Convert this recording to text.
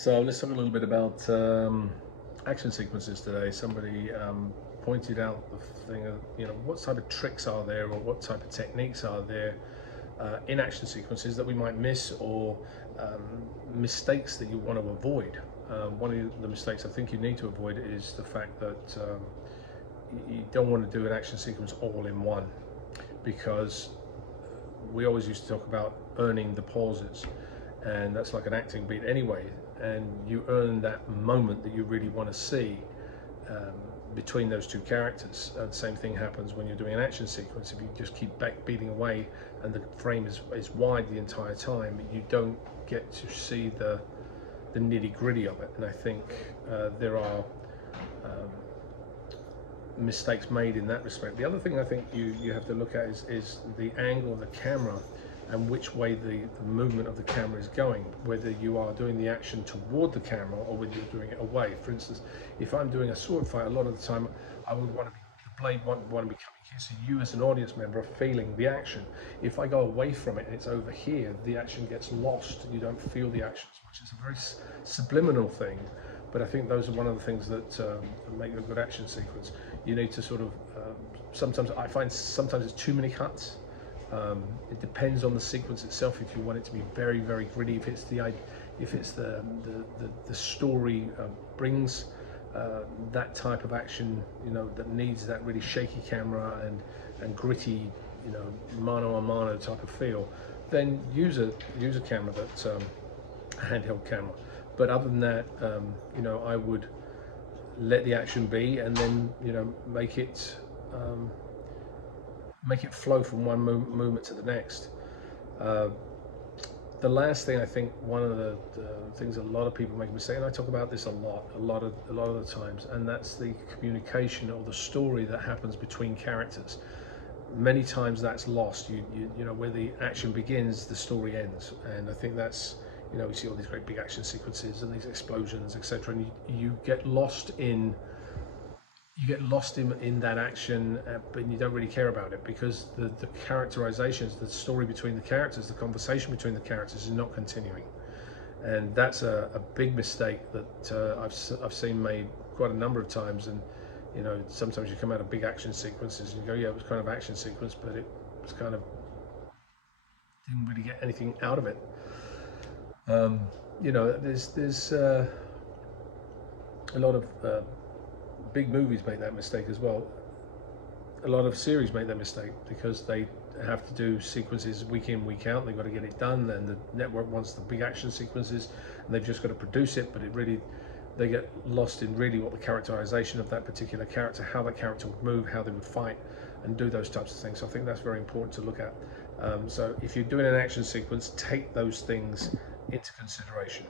So let's talk a little bit about action sequences today. Somebody pointed out the thing of, what type of tricks are there or what type of techniques are there in action sequences that we might miss, or mistakes that you want to avoid. One of the mistakes I think you need to avoid is the fact that you don't want to do an action sequence all in one, because we always used to talk about earning the pauses, and that's like an acting beat anyway, and you earn that moment that you really want to see between those two characters. And the same thing happens when you're doing an action sequence. If you just keep back beating away and the frame is wide the entire time, you don't get to see the nitty-gritty of it. And I think there are mistakes made in that respect. The other thing I think you have to look at is the angle of the camera and which way the movement of the camera is going, whether you are doing the action toward the camera or whether you're doing it away. For instance, if I'm doing a sword fight, a lot of the time I would want to be, the blade want to be coming here, so you as an audience member are feeling the action. If I go away from it and it's over here, the action gets lost. You don't feel the action as much. It's a very subliminal thing, but I think those are one of the things that make a good action sequence. You need to sort of, sometimes I find sometimes it's too many cuts. It depends on the sequence itself. If you want it to be very, very gritty, if it's the story brings that type of action, that needs that really shaky camera and gritty, mano a mano type of feel, then use a camera that's a handheld camera. But other than that, I would let the action be, and then make it flow from one movement to the next. The last thing, I think one of the things a lot of people make a mistake, and I talk about this a lot of the times, and that's the communication or the story that happens between characters. Many times that's lost. Where the action begins, the story ends, and I think that's, we see all these great big action sequences and these explosions, etc., and you get lost in that action, but you don't really care about it, because the characterizations, the story between the characters, the conversation between the characters is not continuing. And that's a big mistake that I've seen made quite a number of times. And sometimes you come out of big action sequences and you go, yeah, it was kind of action sequence, but it was kind of, didn't really get anything out of it. There's a lot of big movies make that mistake as well. A lot of series make that mistake because they have to do sequences week in, week out. They've got to get it done, and the network wants the big action sequences, and they've just got to produce it. But they get lost in really what the characterization of that particular character, how that character would move, how they would fight, and do those types of things. So I think that's very important to look at. So if you're doing an action sequence, take those things into consideration.